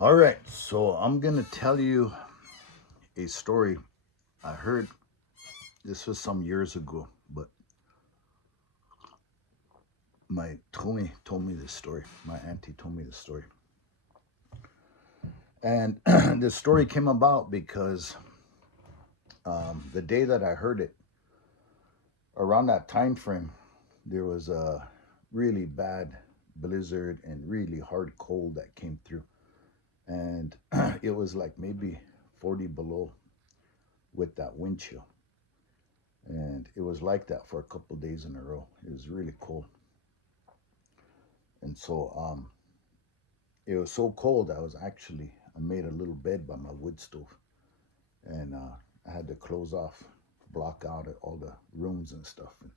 All right, so I'm gonna tell you a story I heard. This was some years ago, but my Tommy told me this story. My auntie told me this story, and this story came about because the day that I heard it, around that time frame, there was a really bad blizzard and really hard cold that came through, and it was like maybe 40 below with that wind chill. And it was like that for a couple of days in a row. It was really cold. And so it was so cold, I made a little bed by my wood stove. And I had to close off, block out all the rooms and stuff. And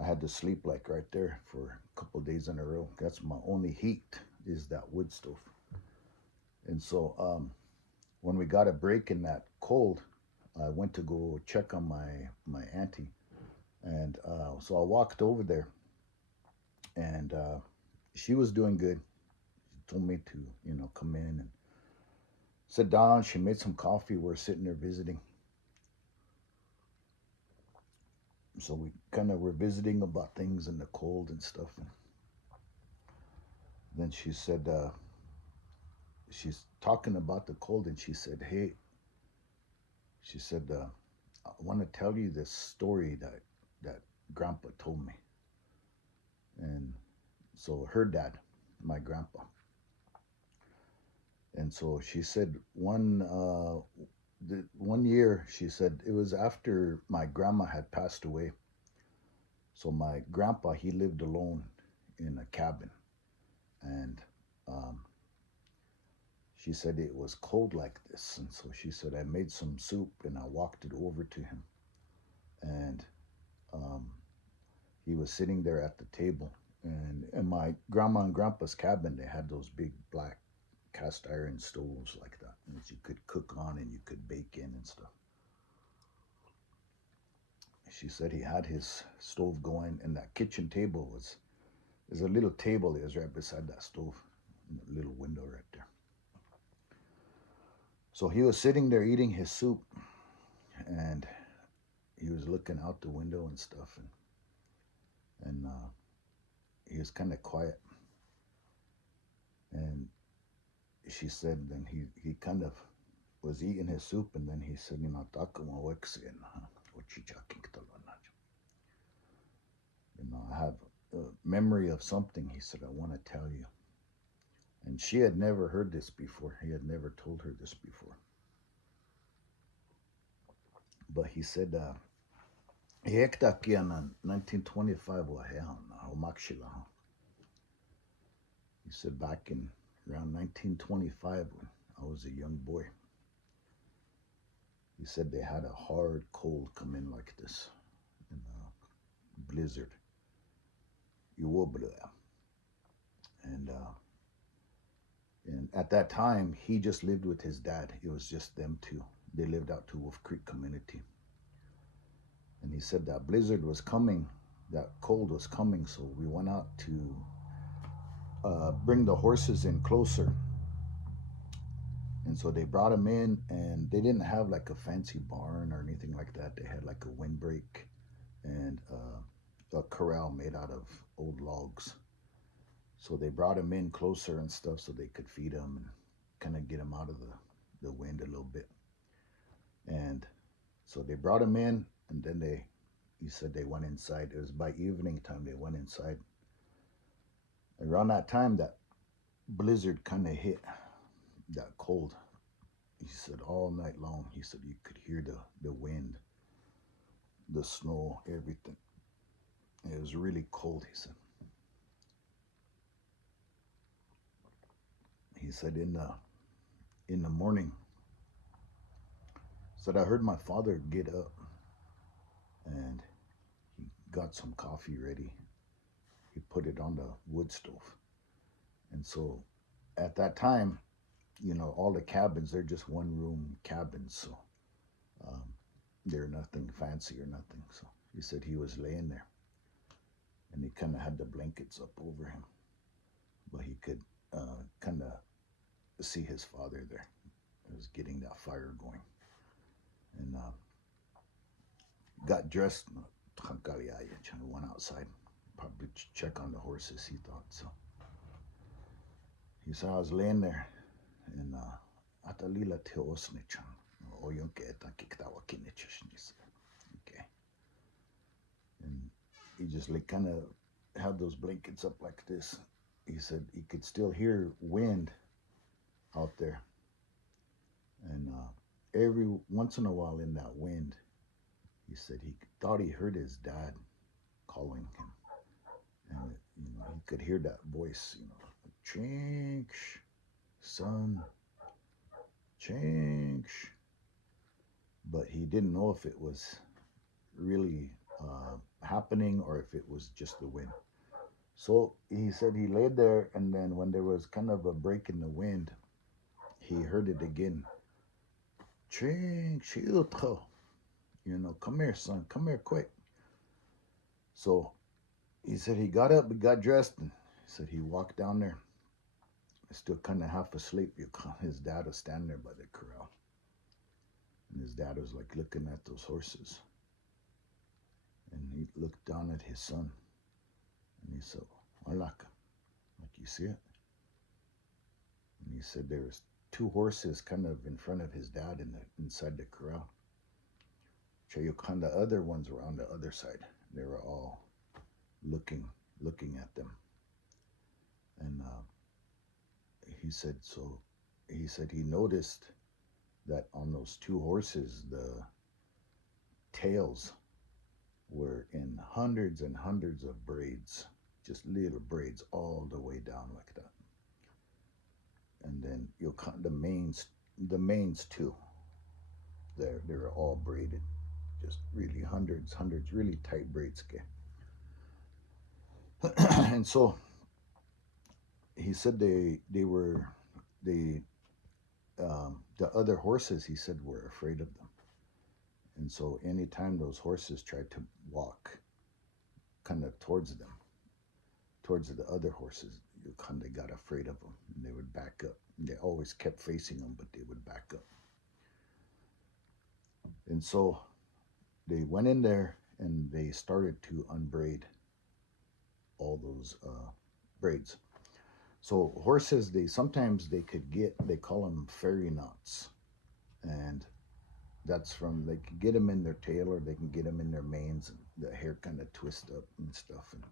I had to sleep like right there for a couple of days in a row. That's my only heat, is that wood stove. And so when we got a break in that cold, I went to go check on my auntie. And so I walked over there, and she was doing good. She told me to, come in and sit down. She made some coffee. We're sitting there visiting. So we kind of were visiting about things in the cold and stuff. And then she said, she's talking about the cold, and she said, hey, she said, I want to tell you this story that Grandpa told me. And so her dad, my grandpa. And so she said one year, she said it was after my grandma had passed away. So my grandpa, he lived alone in a cabin, and um, she said it was cold like this, and so she said I made some soup and I walked it over to him, and um, he was sitting there at the table. And in my grandma and grandpa's cabin, they had those big black cast iron stoves like that, that you could cook on and you could bake in and stuff. She said he had his stove going, and that kitchen table was there's a little table that is right beside that stove, and a little window right there. So he was sitting there eating his soup, and he was looking out the window and stuff, and he was kind of quiet. And she said, then he kind of was eating his soup, and then he said, I have a memory of something. He said, I want to tell you. And she had never heard this before. He had never told her this before. But he said, in 1925, he said, back in around 1925, when I was a young boy, he said they had a hard cold come in like this, in a blizzard. And and at that time, he just lived with his dad. It was just them two. They lived out to Wolf Creek community. And he said that blizzard was coming, that cold was coming, so we went out to bring the horses in closer. And so they brought them in, and they didn't have like a fancy barn or anything like that. They had like a windbreak and a corral made out of old logs. So they brought them in closer and stuff so they could feed them and kind of get them out of the wind a little bit. And so they brought them in, and then he said they went inside. It was by evening time they went inside. Around that time, that blizzard kind of hit, that cold. He said all night long, he said you could hear the wind, the snow, everything. It was really cold, he said. He said in the morning, said I heard my father get up, and he got some coffee ready. He put it on the wood stove. And so at that time, all the cabins, they're just one room cabins. So um, they're nothing fancy or nothing. So he said he was laying there, and he kind of had the blankets up over him, but he could kind of see his father there. It was getting that fire going, and got dressed. Went outside, probably check on the horses. He thought so. He saw I was laying there, and atalila te osnechan. Oyonke etan kiktawa kinechishnis. Okay, and he just like kind of had those blankets up like this. He said he could still hear wind out there, and every once in a while in that wind, he said he thought he heard his dad calling him, and he could hear that voice, Chinch, son, Chinch, but he didn't know if it was really happening or if it was just the wind. So he said he laid there, and then when there was kind of a break in the wind, he heard it again. Ching, come here, son, come here quick. So he said he got up, he got dressed, and he said he walked down there, still kind of half asleep. His dad was standing there by the corral, and his dad was like looking at those horses, and he looked down at his son, and he said, "Malaka, like you see it?" And he said there was two horses kind of in front of his dad inside the corral. The other ones were on the other side. They were all looking at them, and he said he noticed that on those two horses the tails were in hundreds and hundreds of braids, just little braids all the way down like that. And then you'll cut the manes too. They're all braided, just really hundreds, really tight braids. And so he said they the other horses, he said, were afraid of them. And so anytime those horses tried to walk kind of towards the other horses, you kind of got afraid of them, and they would back up. They always kept facing them, but they would back up. And so they went in there and they started to unbraid all those braids. So horses, they could get, they call them fairy knots, and that's from, they can get them in their tail or they can get them in their manes, and the hair kind of twist up and stuff. And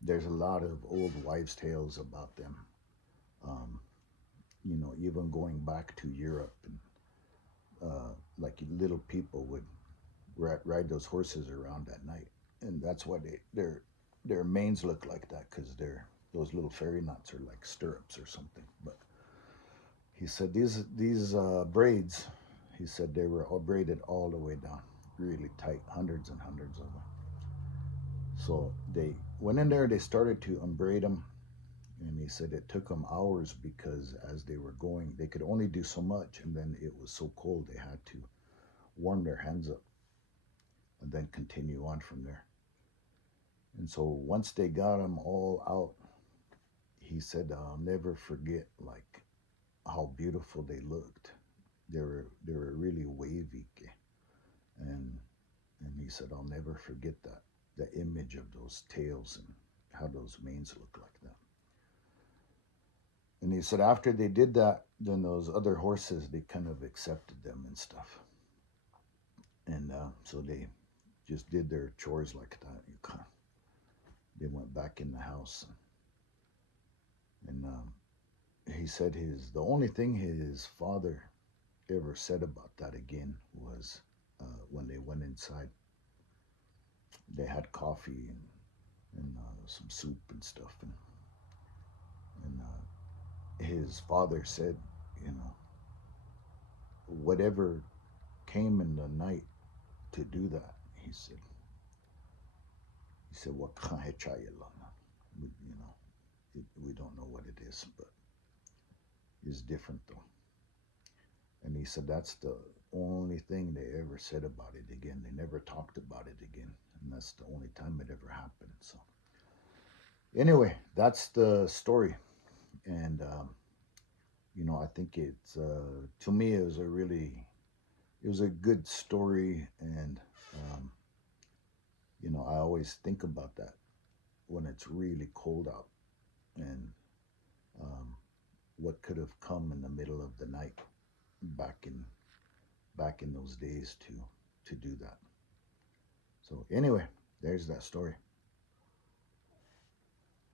there's a lot of old wives' tales about them. Even going back to Europe, and like little people would ride those horses around at night, and that's why their manes look like that, because those little fairy knots are like stirrups or something. But he said these braids, he said they were all braided all the way down, really tight, hundreds and hundreds of them. So they went in there, they started to unbraid them, and he said it took them hours because as they were going, they could only do so much, and then it was so cold they had to warm their hands up and then continue on from there. And so once they got them all out, he said, "I'll never forget like how beautiful they looked. They were really wavy, and he said, I'll never forget that, the image of those tails and how those manes look like that." And he said after they did that, then those other horses, they kind of accepted them and stuff. And so they just did their chores like that. They went back in the house. And he said the only thing his father ever said about that again was when they went inside. They had coffee and some soup and stuff. And his father said, whatever came in the night to do that, he said, what kind of we don't know what it is, but it's different though. And he said that's the only thing they ever said about it again. They never talked about it again, and that's the only time it ever happened. So anyway, that's the story. And you know, I think it's to me it was a really, it was a good story, and um, you know, I always think about that when it's really cold out, and um, what could have come in the middle of the night back in back in those days to do that. So anyway, there's that story.